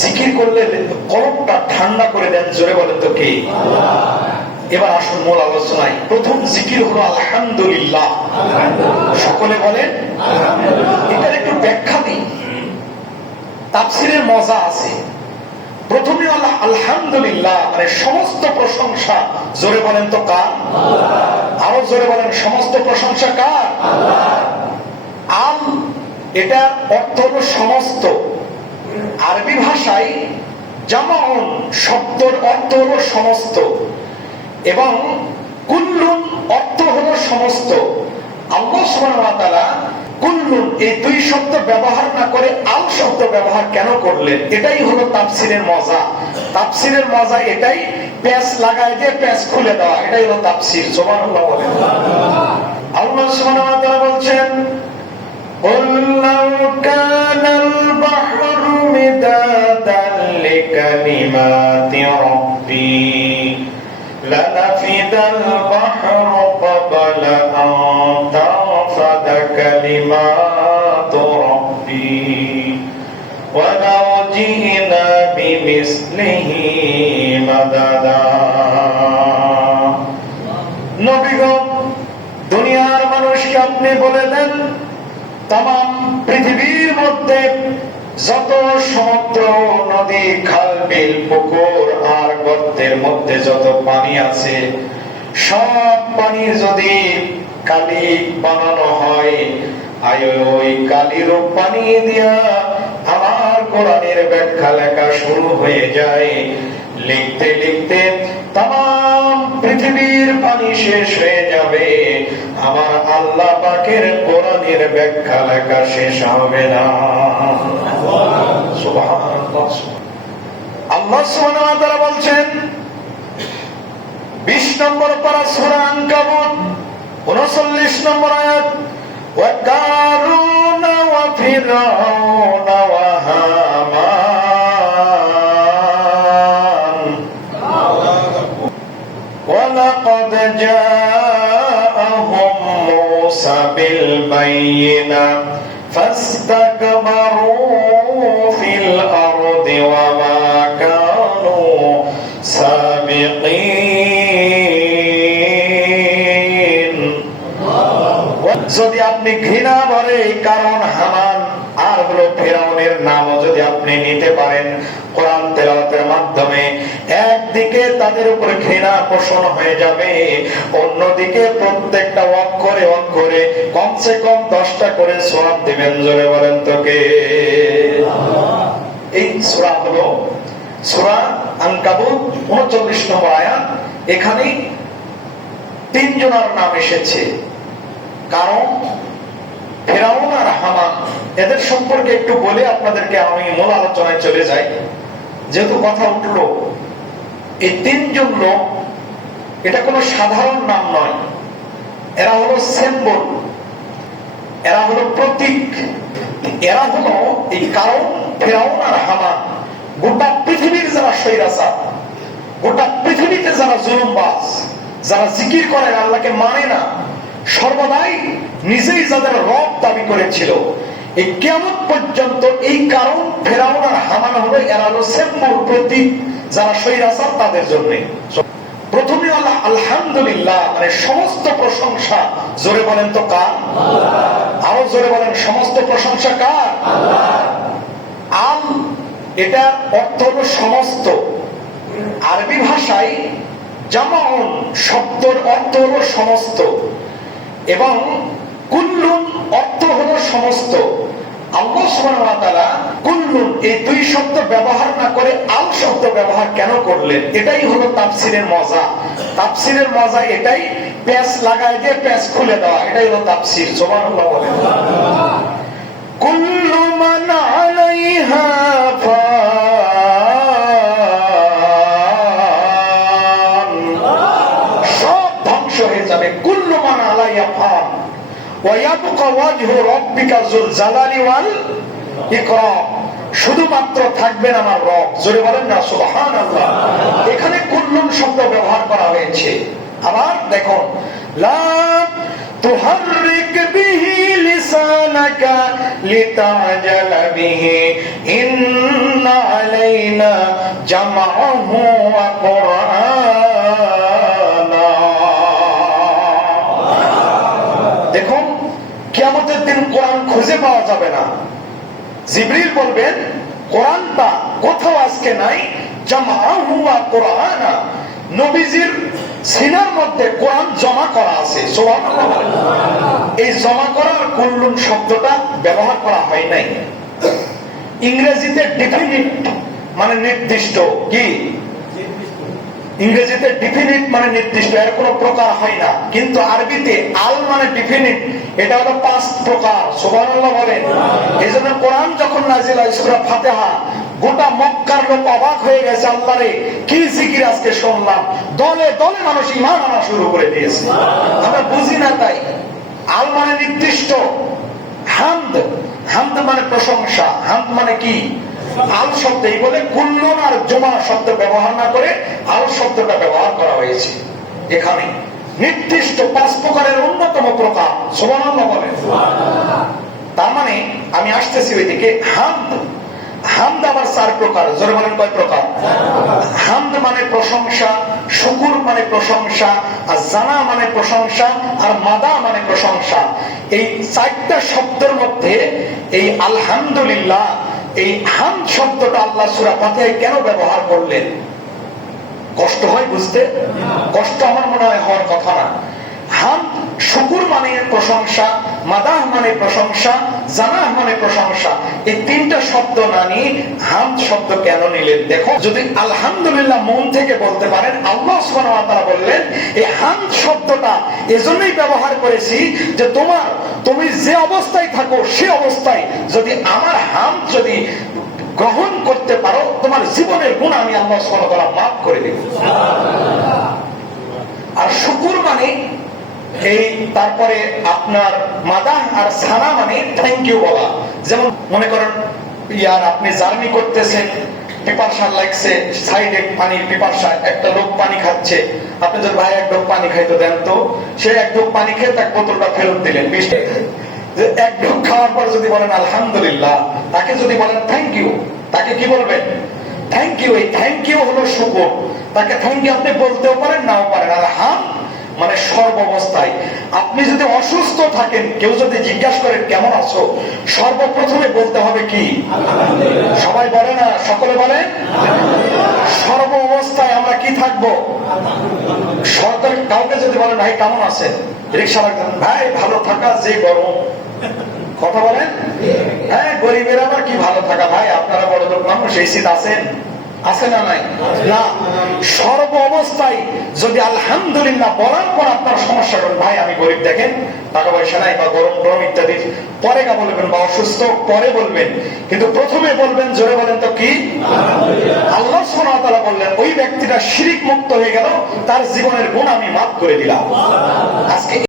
জিকির করলে কলবটা ঠান্ডা করে দেন। জোরে বলেন তো কে? এবার আসুন মূল আলোচনায়। প্রথম জিকির হলো আলহামদুলিল্লাহ। সকলে বলেন এটার একটু ব্যাখ্যা দিই, তাফসীরের মজা আছে। প্রথমে আলহামদুলিল্লাহ মানে সমস্ত প্রশংসা। জোরে বলেন তো কার? আরো জোরে বলেন, সমস্ত প্রশংসা কার? আল এটার অর্থ হলো সমস্ত। আরবি ভাষায় জামাউন শব্দের অর্থ হলো সমস্ত, এবং কুল্লুন অর্থ হলো সমস্ত। আল্লাহ সুবহানাহু ওয়া তাআলা কুল্লুন এই দুই শব্দ ব্যবহার না করে আল শব্দ ব্যবহার কেন করলেন? এটাই হলো তাফসীরের মজা। তাফসীরের মজা এটাই, প্যাচ লাগায় দিয়ে প্যাচ খুলে দেওয়া, এটাই হলো তাফসীর। সুবহানাল্লাহ বলেন। আল্লাহ সুবহানাহু ওয়া তাআলা বলছেন, قُلْ لَوْ كَانَ الْبَحْرُ مِدَادًا لِكَلِمَاتِ رَبِّي لَنَفِدَ الْبَحْرُ قَبْلَ أَن تَنفَدَ كَلِمَاتُ رَبِّي وَلَوْ جِئْنَا بِمِثْلِهِ مَدَدًا। নবীগণ, দুনিয়ার মানুষকে আপনি বলে দেন, তামাম পৃথিবীর মধ্যে যত সমুদ্র, নদী, খাল, বিল, পুকুর আর গর্তের মধ্যে যত পানি আছে, সব পানি যদি কালি বানানো হয়, ওই কালির পানি দিয়া আমার কোরআনের ব্যাখ্যা লেখা শুরু হয়ে যায়। লিখতে লিখতে তামাম পৃথিবীর পানি শেষ হয়ে যাবে, আমার আল্লাহ পাকের কোরআনের ব্যাখ্যা লেখা শেষ হবে না। সুবহানাল্লাহ। আল্লাহ সুবহানাহু ওয়া তাআলা বলছেন 20 নম্বর পারা সূরা আনকাবুত 39 নম্বর আয়াত, ওয়া কারুন ওয়া ফিরআউন ওয়া হামান ওয়া লাকাদ জাআহুম মূসা বিল বাইয়িনাত ফাস্তাকবারু ফিল আরদি ওয়া মা কানু সাবিকিন। যদি আপনি ঘৃণা ভরে কারণ হামান আর হলো ফেরাউনের নামও যদি আপনি নিতে পারেন কোরআন তেলাওয়াতের মাধ্যমে, একদিকে তাদের উপর ঘৃণা পোষণ হয়ে যাবে, অন্যদিকে প্রত্যেকটা অক্ষরে অক্ষরে কমসে কম 10টা করে সওয়াব দিবেন। জোরে বলেন তো কে? এই সূরা হলো সূরা আনকাবুত 39 নম্বর আয়াত। এখানে 3 জনের নাম এসেছে, কারণ ফেরাউন আর হামান, এদের সম্পর্কে একটু বলে আপনাদেরকে আমি মূল আলোচনায় চলে যাই। যেহেতু কথা উঠলো, এই 3 জন লোক এটা কোনো সাধারণ নাম নয়, এরা হলো সিম্বল, এরা হলো প্রতীক, এরা হলো এই কারণ ফেরাউন আর হামান গোটা পৃথিবীর যারা স্বৈরাচার, গোটা পৃথিবীতে যারা জুলুমবাজ, যারা জিকির করে আল্লাহকে মানে না, সর্বদাই নিজেই যাদের রব দাবি করেছিল, এই কিয়ামত পর্যন্ত এই কারণ ফেরাউন আর হামান হলো, এরা হলো সিম্বল, প্রতীক, যারা স্বৈরাচার তাদের জন্য। প্রথমে আলহামদুলিল্লাহ মানে সমস্ত প্রশংসা। জোরে বলেন তো কার? আরো জোরে বলেন, সমস্ত প্রশংসা কার? আল এটার অর্থ হলো সমস্ত। আরবি ভাষায় জামাউন শব্দের অর্থ হলো সমস্ত, এবং কুল্লুন অর্থ হলো সমস্ত। আল্লাহ সুবহানাহু ওয়া তাআলা কুল্লুন এই দুই শব্দ ব্যবহার না করে আল শব্দ ব্যবহার কেন করলেন? এটাই হলো তাফসীরের মজা। তাফসীরের মজা এটাই, প্যাচ লাগায় দিয়ে প্যাচ খুলে দেওয়া, এটাই হলো তাফসীর। সুবহানাল্লাহ বলেন। কুল্লু মান আলাইহা ফান, সব ধ্বংস হয়ে যাবে। কুল্লু মান আলাইহা ফান ওয়া ইয়াবকা ওয়াজহু রাব্বিকা যুল জালালি ওয়াল ইকরাম, শুধুমাত্র থাকবেন আমার রব। জোরে বলেন না সুবহানাল্লাহ। এখানে কুল্লুন শব্দ ব্যবহার করা হয়েছে। আবার দেখুন, লা তুহাররিক বিহি লিসান লিসানাকা লিতাজালা বিহি ইন্না আলাইনা জামাআহু ওয়া কুরআনা। দেখুন, কিয়ামতের দিন কোরআন খুঁজে পাওয়া যাবে না। জিবরিল বলবেন কোরআনটা কোথাও আজকে নাই, জামাআহু ওয়া কুরআনা, নবীজির সিনার মধ্যে কোরআন জমা করা আছে। সুবহানাল্লাহ। এই জমা করার কুল্লুন শব্দটা ব্যবহার করা হয় নাই। ইংরেজিতে ডেফিনিট মানে নির্দিষ্ট, কি ইংরেজিতে ডেফিনিট মানে নির্দিষ্ট, এর কোনো প্রকার হয় না। কিন্তু আরবিতে আল মানে ডেফিনিট, এটা হলো 5 প্রকার। সুবহানাল্লাহ বলেন। এইজন্য কোরআন যখন নাজিল হয় সূরা ফাতিহা, গোটা মক্কার লোক অবাক হয়ে গেছে, আল্লাহ রে কি জিকির আজকে শুনলাম। দলে দলে মানুষ ঈমান আনা শুরু করে দিয়েছে। আমরা বুঝি না তাই। আল মানে নির্দিষ্ট, হামদ, হামদ মানে প্রশংসা, হামদ মানে কি? আল শব্দ, এই বলে কুল্লুন আর জমা শব্দ ব্যবহার না করে আল শব্দটা ব্যবহার করা হয়েছে। এখানে নির্দিষ্ট 5 প্রকারের অন্যতম প্রকার। সুবহানাল্লাহ বলেন। তার মানে আমি আসতেছি ওইদিকে। হামদ, হামদ আবার 4 প্রকার। জোরে বলেন কয় প্রকার? হামদ মানে প্রশংসা, শুকুর মানে প্রশংসা, আর জানা মানে প্রশংসা, আর মাদা মানে প্রশংসা। এই 4টা শব্দের মধ্যে এই আলহামদুলিল্লাহ, এই হামদ শব্দটা আল্লাহ সূরা ফাতিহায় কেন ব্যবহার করলেন? কষ্ট হয় বুঝতে? কষ্ট আমার মনে হয় হওয়ার কথা না। হামদ, শুকুর মানে প্রশংসা, মাদাহ মানে প্রশংসা, জানাহ মানে প্রশংসা। এই 3টা শব্দ না নিয়ে হামদ শব্দ কেন নিলেন? দেখো, যদি আলহামদুলিল্লাহ মন থেকে বলতে পারেন, আল্লাহ সুবহানাহু ওয়া তাআলা বললেন এই হামদ শব্দটা এজন্যই ব্যবহার করেছি যে তুমি যে অবস্থায় থাকো সে অবস্থায় যদি আমার হামদ যদি গ্রহণ করতে পারো, তোমার জীবনের গুনাহ আমি আল্লাহ সুবহানাহু ওয়া তাআলা মাফ করে দেব। আর শুকুর মানে এই, তারপরে আপনার মাদাহ আর সানা মানে থ্যাংক ইউ বলা। যেমন মনে করেন আপনি জার্নি করতেছেন, পিপাসা লাগছে, সাইডে পানির পিপাসা, একটা লোক পানি খাচ্ছে, আপনি যদি ভাই 1 ঢোক পানি খাইতে দেন, তো সে 1 ঢোক পানি খেয়ে তার বোতলটা ফেরত দিলেন। 20 টাকা। 1 ঢোক খাওয়ার পর যদি বলেন আলহামদুলিল্লাহ, তাকে যদি বলেন থ্যাংক ইউ, তাকে কি বলবেন? Thank you. এই থ্যাংক ইউ হলো শুকর। তাকে থ্যাংক ইউ আপনি বলতেও পারেন, নাও পারেন। আর হামদ মানে সর্বাবস্থায়। আপনি যদি অসুস্থ থাকেন, কেউ যদি জিজ্ঞাসা করেন কেমন আছো, সর্বপ্রথমে বলতে হবে কি? সবাই বলে না, সকলে বলেন। সর্ব অবস্থায় আমরা কি থাকবো? সরকার কাউকে যদি বলেন ভাই কেমন আছেন, রিক্সা লাগবেন, ভাই ভালো থাকা যে গরম। কথা বলেন। হ্যাঁ, গরিবের আবার কি ভালো থাকা, ভাই আপনারা বড় লোক মানুষ, এই শীত আছেন, আছে না নাই? না। সর্ব অবস্থায় যদি আলহামদুলিল্লাহ বলার পর আপনার সমস্যা করেন, ভাই আমি গরিব, দেখেন টাকা পয়সা নাই বা গরম গরম ইত্যাদি, পরে কা বলবেন, বা অসুস্থ পরে বলবেন, কিন্তু প্রথমে বলবেন। জোরে বলেন তো কি? আল্লাহ সুবহানাহু ওয়া তাআলা বললেন ওই ব্যক্তিটা শিরক মুক্ত হয়ে গেল, তার জীবনের গুনাহ আমি মাফ করে দিলাম। আজকে